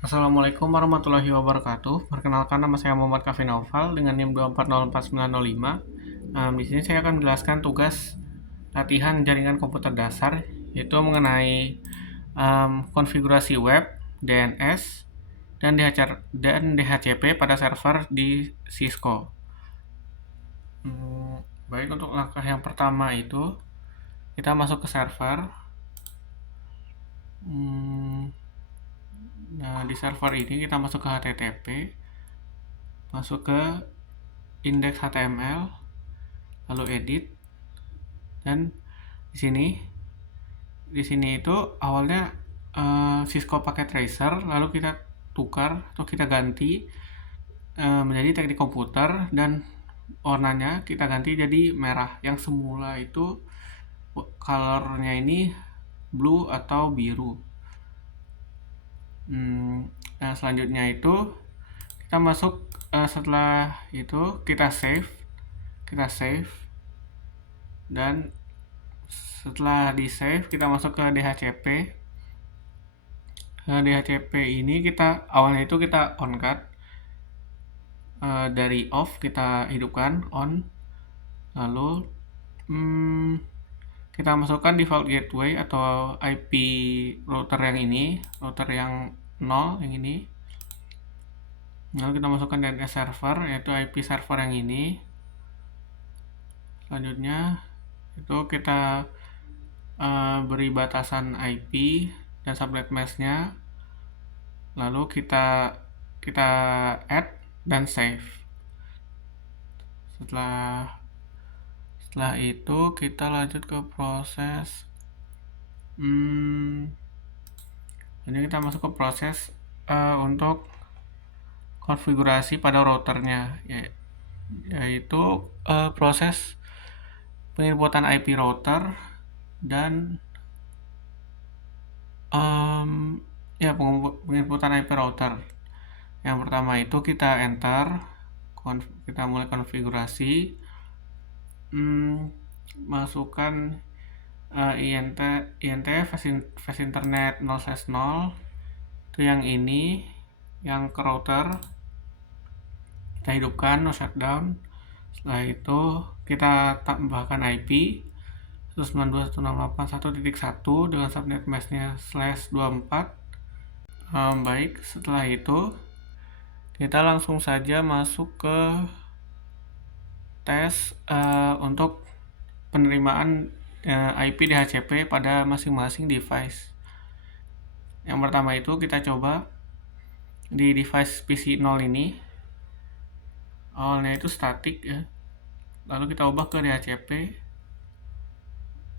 Assalamualaikum warahmatullahi wabarakatuh. Perkenalkan, nama saya Muhammad Kaffi Naufal dengan NIM 2404905. Di sini saya akan menjelaskan tugas latihan jaringan komputer dasar, yaitu mengenai konfigurasi web, DNS, dan DHCP pada server di Cisco. Baik, untuk langkah yang pertama itu kita masuk ke server. Nah, di server ini kita masuk ke HTTP, masuk ke index HTML, lalu edit, dan di sini itu awalnya Cisco pakai tracer, lalu kita tukar atau kita ganti menjadi teknik komputer, dan warnanya kita ganti jadi merah. Yang semula itu colornya ini blue atau biru. Nah, selanjutnya itu kita masuk, setelah itu kita save, dan setelah di save kita masuk ke DHCP. DHCP ini kita awalnya itu kita on cut, dari off kita hidupkan on, lalu kita masukkan default gateway atau IP router yang ini, router yang 0 yang ini. Lalu kita masukkan DNS server, yaitu IP server yang ini. Selanjutnya itu kita beri batasan IP dan subnet mask-nya. Lalu kita add dan save. Setelah itu kita lanjut ke proses. Jadi kita masuk ke proses untuk konfigurasi pada routernya, yaitu proses penginputan IP router dan penginputan IP router. Yang pertama itu kita enter, kita mulai konfigurasi, masukkan INT fast internet 0/0, itu yang ini, yang ke router kita hidupkan, no shutdown. Setelah itu kita tambahkan IP 192.168.1.1 dengan subnet mask-nya /24. Baik, setelah itu kita langsung saja masuk ke tes untuk penerimaan IP DHCP pada masing-masing device. Yang pertama itu kita coba di device PC 0 ini, awalnya itu static ya, lalu kita ubah ke DHCP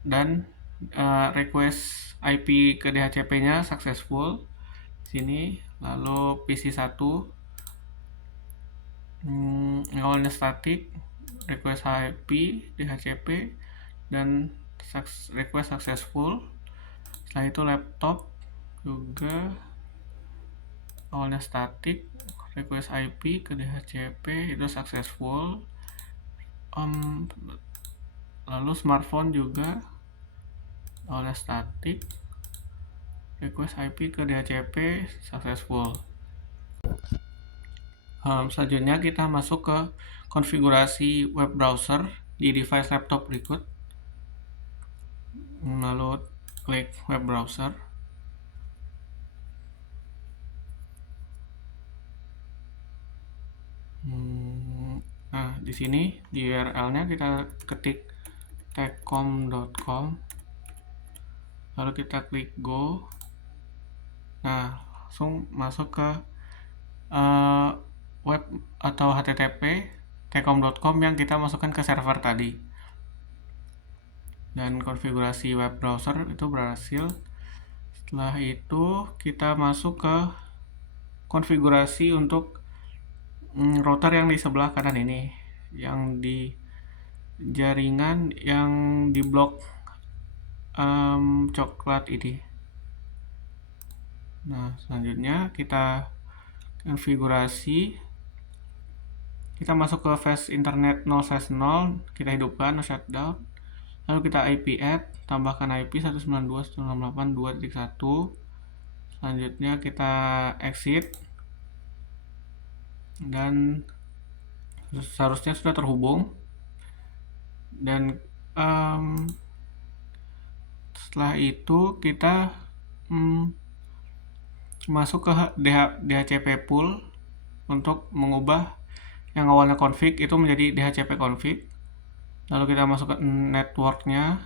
dan request IP ke DHCP-nya successful sini. Lalu PC 1 awalnya static, request IP DHCP dan request successful. Setelah itu laptop juga awalnya static, request IP ke DHCP itu successful. Lalu smartphone juga awalnya static, request IP ke DHCP successful. Selanjutnya kita masuk ke konfigurasi web browser di device laptop berikut. Lalu klik web browser. Nah, di sini di URL-nya kita ketik techcom.com, lalu kita klik go. Nah, langsung masuk ke web atau HTTP techcom.com yang kita masukkan ke server tadi. Dan konfigurasi web browser itu berhasil. Setelah itu kita masuk ke konfigurasi untuk router yang di sebelah kanan ini, yang di jaringan yang di blok coklat ini. Nah, selanjutnya kita konfigurasi, kita masuk ke fast internet 0/0, kita hidupkan, no shutdown. Lalu kita IP add, tambahkan IP 192.168.2.1. Selanjutnya kita exit dan seharusnya sudah terhubung. Dan setelah itu kita masuk ke DHCP pool untuk mengubah yang awalnya config itu menjadi DHCP config. Lalu kita masuk ke networknya.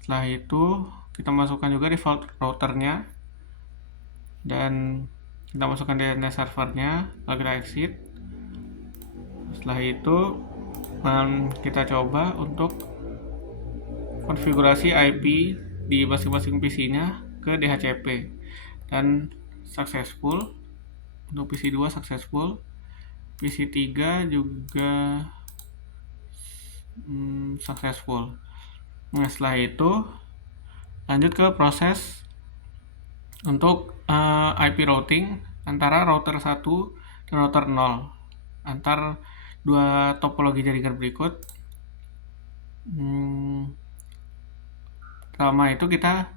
Setelah itu kita masukkan juga default routernya dan kita masukkan DNS servernya. Lalu kita exit. Setelah itu kita coba untuk konfigurasi IP di masing-masing PC-nya ke DHCP dan successful. Untuk PC 2 successful, PC 3 juga successful. Nah, setelah itu lanjut ke proses untuk IP routing antara router 1 dan router 0 antar dua topologi jaringan berikut. Pertama itu kita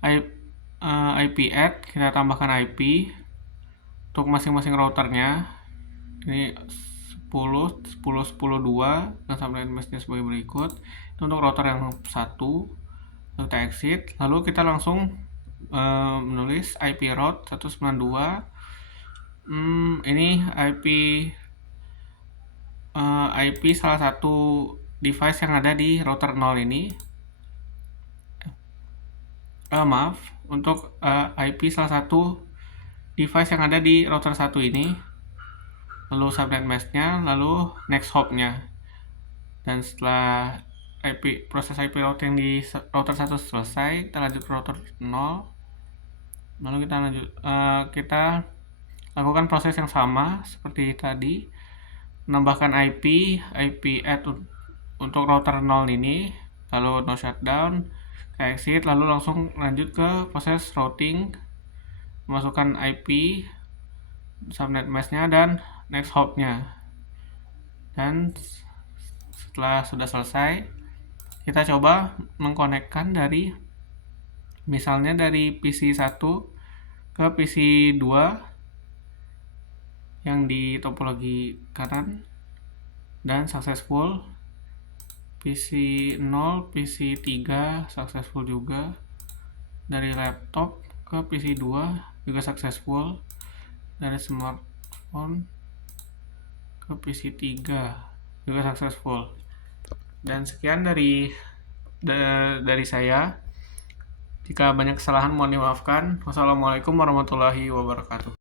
IP add, kita tambahkan IP untuk masing-masing routernya. Ini 10, 10, 10, 2 dan sampai mesnya sebagai berikut. Itu untuk router yang 1. Lalu kita exit, lalu kita langsung menulis IP route 192. Ini IP salah satu device yang ada di router 0 ini. Maaf, untuk IP salah satu device yang ada di router 1 ini. Lalu subnet mask-nya, lalu next hop-nya. Dan setelah proses IP routing di router 1 selesai, kita lanjut ke router 0. Lalu kita lakukan proses yang sama seperti tadi, menambahkan IP add untuk router 0 ini, lalu no shutdown, exit, lalu langsung lanjut ke proses routing, masukkan IP, subnet mask-nya dan next hop-nya. Dan setelah sudah selesai, kita coba mengkonekkan dari misalnya dari PC 1 ke PC 2 yang di topologi kanan dan successful. PC 0, PC 3 successful juga. Dari laptop ke PC 2 juga successful. Dari smartphone ke PC 3 juga successful. Dan sekian dari saya. Jika banyak kesalahan mohon dimaafkan. Wassalamualaikum warahmatullahi wabarakatuh.